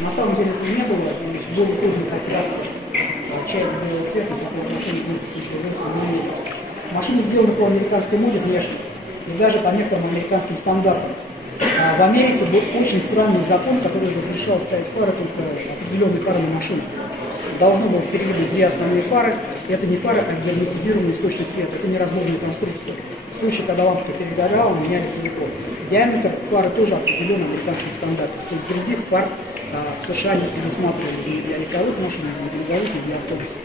На самом деле это не было, и было поздно как раз чайный белого цвета, такого машины. Машины сделаны по американской моде внешне, и даже по некоторым американским стандартам. В Америке был очень странный закон, который разрешал ставить фары только определенные фары на машинах. Должно было впереди быть две основные фары. Это не фары, а герметизированный источник света. Это не разборная конструкция. В случае, когда лампочка перегорала, меняли целиком. Диаметр фары тоже определен американским стандартом. То есть других фар в США не предусматривали ни для легковых машин, ни для грузовых, ни для автобусов.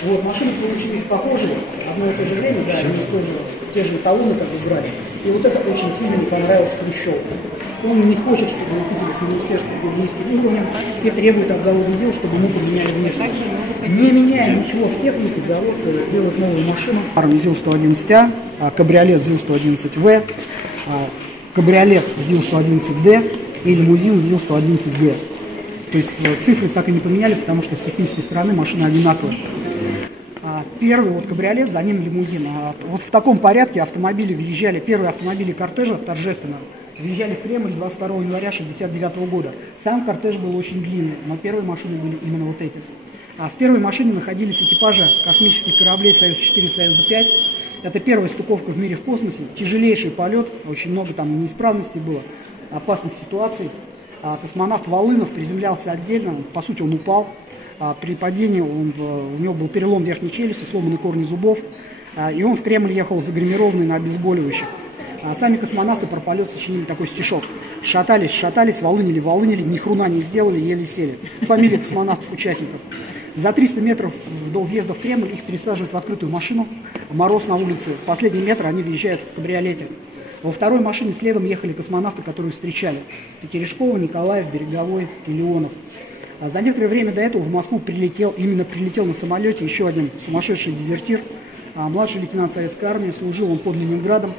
Вот, машины получились похожие, одно и то же время, да, они использовали те же эталоны, как бы брали. И вот это очень сильно не понравилось Хрущеву. Он не хочет, чтобы мы купили с министерства низким уровнем и требует от завода ЗИЛ, чтобы мы поменяли внешность. Не меняя ничего в технике, завод делает новую машину. ЗИЛ-111А, кабриолет ЗИЛ-111В, кабриолет ЗИЛ-111Д и лимузин ЗИЛ-111Г. То есть цифры так и не поменяли, потому что с технической стороны машины одинаковые. Первый вот кабриолет, за ним лимузин. Вот в таком порядке автомобили въезжали, первые автомобили кортежа торжественно въезжали в Кремль 22 января 1969 года. Сам кортеж был очень длинный, но первые машины были именно вот эти. В первой машине находились экипажи космических кораблей «Союз-4» и «Союз-5». Это первая стыковка в мире в космосе, тяжелейший полет, очень много там неисправностей было, опасных ситуаций. Космонавт Волынов приземлялся отдельно, по сути он упал. При падении у него был перелом верхней челюсти, сломаны корни зубов, и он в Кремль ехал загримированный на обезболивающих. Сами космонавты про полет сочинили такой стишок. Шатались, шатались, волынили, волынили, ни хруна не сделали, еле сели. Фамилии космонавтов-участников. За 300 метров до въезда в Кремль их пересаживают в открытую машину. Мороз на улице. Последний метр они въезжают в кабриолете. Во второй машине следом ехали космонавты, которые встречали. Терешкова, Николаев, Береговой и Леонов. За некоторое время до этого в Москву прилетел на самолете еще один сумасшедший дезертир, младший лейтенант Советской армии, служил он под Ленинградом.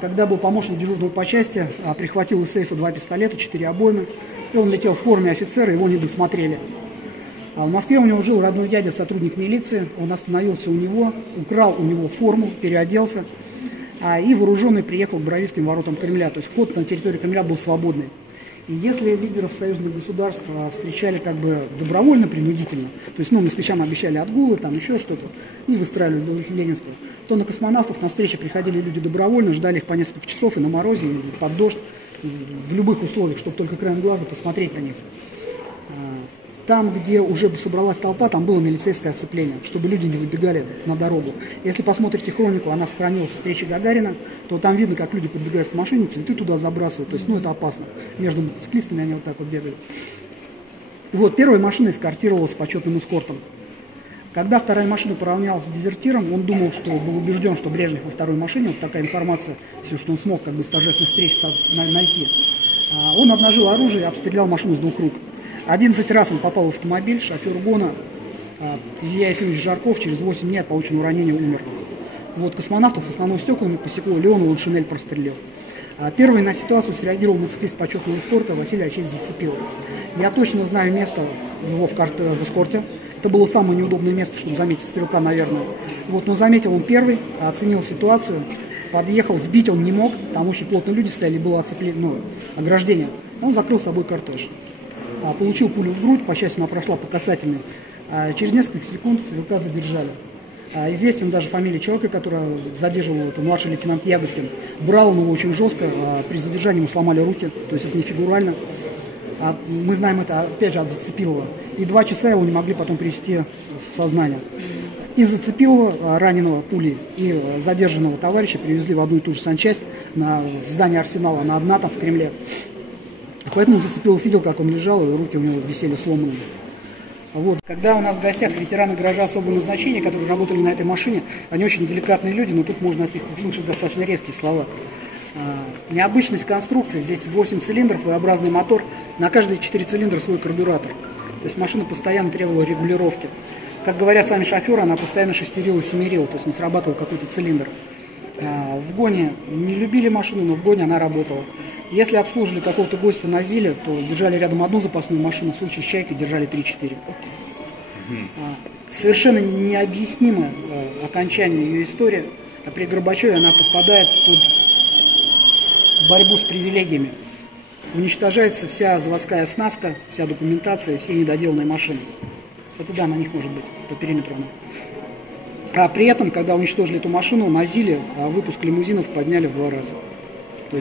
Когда был помощник дежурного по части, прихватил из сейфа 2 пистолета, 4 обоймы, и он летел в форме офицера, его не досмотрели. В Москве у него жил родной дядя, сотрудник милиции, он остановился у него, украл у него форму, переоделся, и вооруженный приехал к Боровицким воротам Кремля, то есть вход на территорию Кремля был свободный. И если лидеров союзных государств встречали как бы добровольно-принудительно, то есть, москвичам обещали отгулы, там еще что-то, и выстраивали до Ленинского, то на космонавтов на встрече приходили люди добровольно, ждали их по несколько часов и на морозе, и под дождь, в любых условиях, чтобы только краем глаза посмотреть на них. Там, где уже собралась толпа, там было милицейское оцепление, чтобы люди не выбегали на дорогу. Если посмотрите хронику, она сохранилась с встречи Гагарина, то там видно, как люди подбегают к машине, цветы туда забрасывают. То есть, это опасно. Между мотоциклистами они вот так вот бегали. Вот, первая машина эскортировалась с почетным эскортом. Когда вторая машина поравнялась с дезертиром, он думал, что был убежден, что Брежнев во второй машине, вот такая информация, все, что он смог как бы с торжественной встречи найти. Он обнажил оружие и обстрелял машину с 2 рук. 11 раз он попал в автомобиль, шофер гона Илья Ефимович Жарков через 8 дней от полученного ранения умер. Вот, космонавтов в основном стеклами посекло, Леонова он шинель прострелил. Первый на ситуацию среагировал мотоциклист почетного эскорта Василий Ачесть Зацепилов. Я точно знаю место его в эскорте. Это было самое неудобное место, чтобы заметить стрелка, наверное. Вот, но заметил он первый, оценил ситуацию, подъехал, сбить он не мог, там очень плотно люди стояли, было ограждение. Он закрыл собой кортеж. Получил пулю в грудь, по счастью, она прошла по касательной. Через несколько секунд стрелка задержали. Известен даже фамилия человека, которого задерживал, это младший лейтенант Ягодкин. Брал он его очень жестко, при задержании ему сломали руки, то есть это не фигурально. Мы знаем это, опять же, от Зацепилова. И 2 часа его не могли потом привести в сознание. И Зацепилова, раненого пулей, и задержанного товарища привезли в одну и ту же санчасть на здание Арсенала, на одна там в Кремле. Поэтому Зацепилов видел, как он лежал, и руки у него висели сломанными. Вот. Когда у нас в гостях ветераны гаража особого назначения, которые работали на этой машине, они очень деликатные люди, но тут можно от них услышать достаточно резкие слова. Необычность конструкции, здесь 8 цилиндров, V-образный мотор, на каждые 4 цилиндра свой карбюратор. То есть машина постоянно требовала регулировки. Как говорят сами шоферы, она постоянно шестерила и семерила, то есть не срабатывал какой-то цилиндр. В гоне не любили машину, но в гоне она работала. Если обслуживали какого-то гостя на ЗИЛе, то держали рядом одну запасную машину, в случае с «Чайкой» держали 3-4. Совершенно необъяснимое окончание ее истории. При Горбачеве она подпадает под борьбу с привилегиями. уничтожается вся заводская оснастка, вся документация, все недоделанные машины. Это да, на них может быть по периметру. А при этом, когда уничтожили эту машину, на ЗИЛе выпуск лимузинов подняли в 2 раза.